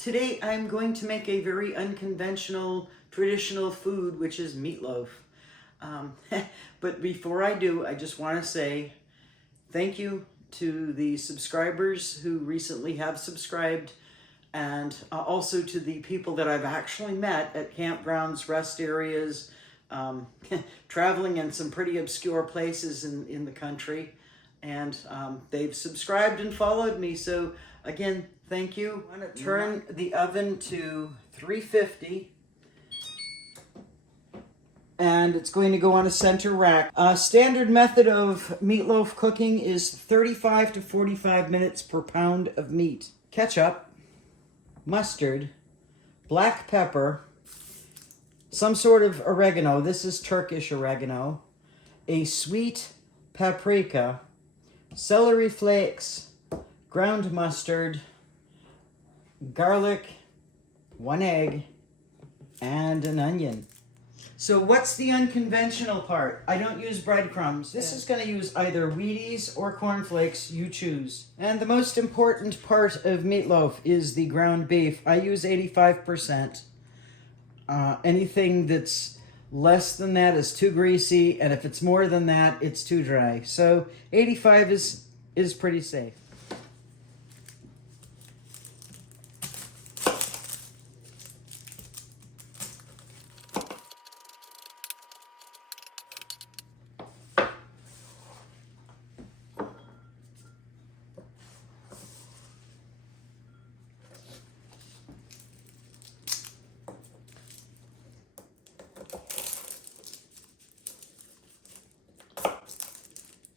Today I'm going to make a very unconventional, traditional food, which is meatloaf. But before I do, I just want to say thank you to the subscribers who recently have subscribed, and also to the people that I've actually met at campgrounds, rest areas, traveling in some pretty obscure places in the country. And they've subscribed and followed me. So again, thank you. I'm going to turn the oven to 350. And it's going to go on a center rack. Standard method of meatloaf cooking is 35 to 45 minutes per pound of meat. Ketchup, mustard, black pepper, some sort of oregano. This is Turkish oregano. A sweet paprika, celery flakes, ground mustard, garlic, 1 egg, and an onion. So what's the unconventional part? I don't use breadcrumbs. This is going to use either Wheaties or cornflakes, you choose. And the most important part of meatloaf is the ground beef. I use 85%. Anything that's less than that is too greasy, and if it's more than that, it's too dry. So 85 is pretty safe.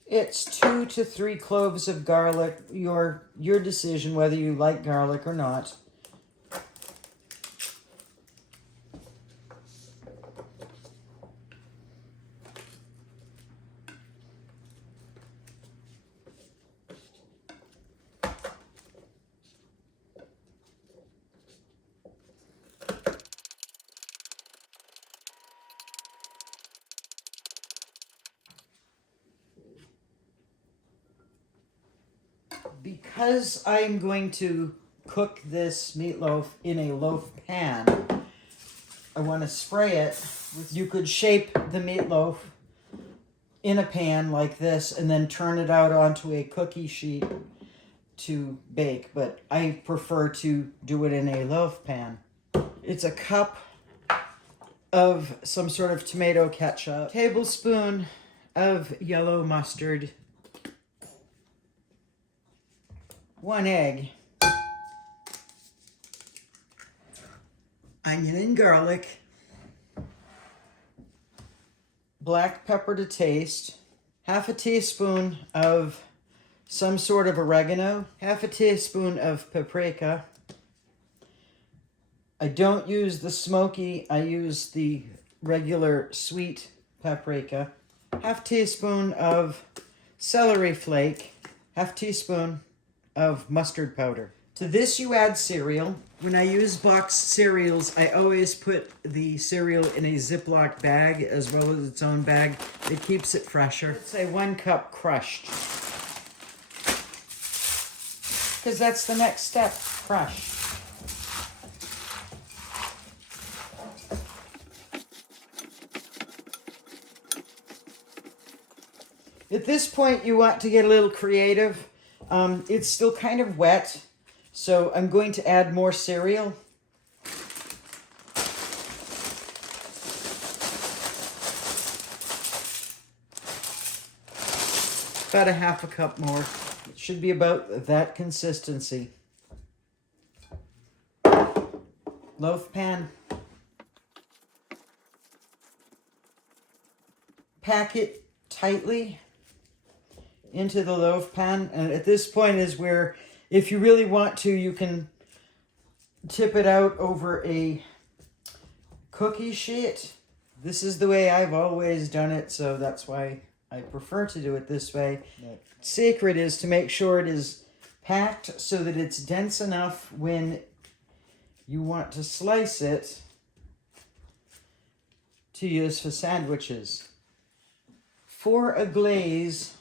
It's 2 to 3 cloves of garlic. Your decision whether you like garlic or not. Because I'm going to cook this meatloaf in a loaf pan, I want to spray it. You could shape the meatloaf in a pan like this and then turn it out onto a cookie sheet to bake, but I prefer to do it in a loaf pan. It's a cup of some sort of tomato ketchup, tablespoon of yellow mustard, 1 egg, onion and garlic, black pepper to taste, half a teaspoon of some sort of oregano, half a teaspoon of paprika. I don't use the smoky, I use the regular sweet paprika, half teaspoon of celery flake, half teaspoon of mustard powder. To this you add cereal. When I use boxed cereals, I always put the cereal in a Ziploc bag as well as its own bag. It keeps it fresher. Say 1 cup crushed. Because that's the next step, crush. At this point you want to get a little creative. It's still kind of wet, so I'm going to add more cereal. About a half a cup more. It should be about that consistency. Loaf pan. Pack it tightly into the loaf pan, and at this point is where, if you really want to, you can tip it out over a cookie sheet. This is the way I've always done it, so that's why I prefer to do it this way. The secret is to make sure it is packed so that it's dense enough when you want to slice it to use for sandwiches. For a glaze,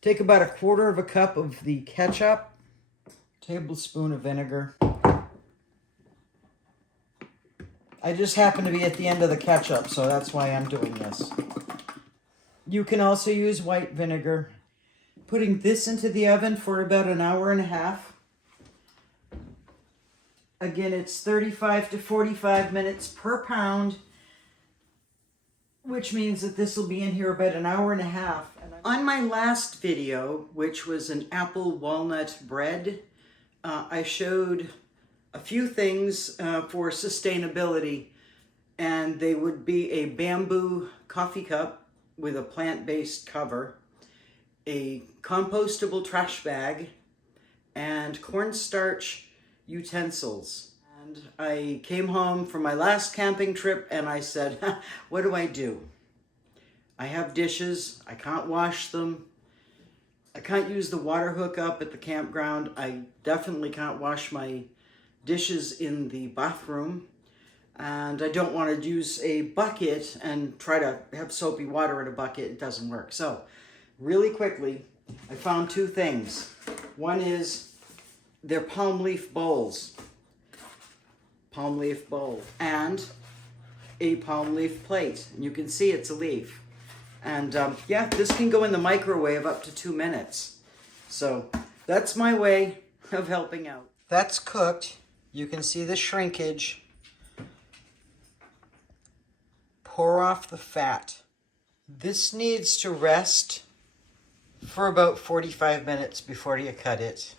take about 1/4 cup of the ketchup, tablespoon of vinegar, I just happen to be at the end of the ketchup, so that's why I'm doing this. You can also use white vinegar. Putting this into the oven for about an hour and a half. Again, it's 35 to 45 minutes per pound, which means that this will be in here about an hour and a half. On my last video, which was an apple walnut bread, I showed a few things for sustainability, and they would be a bamboo coffee cup with a plant-based cover, a compostable trash bag, and cornstarch utensils. And I came home from my last camping trip and I said, what do I do? I have dishes, I can't wash them. I can't use the water hookup at the campground. I definitely can't wash my dishes in the bathroom. And I don't want to use a bucket and try to have soapy water in a bucket. It doesn't work. So, really quickly, I found two things. One is they're palm leaf bowls. Palm leaf bowl. And a palm leaf plate. And you can see it's a leaf. And yeah, this can go in the microwave up to 2 minutes. So that's my way of helping out. That's cooked. You can see the shrinkage. Pour off the fat. This needs to rest for about 45 minutes before you cut it.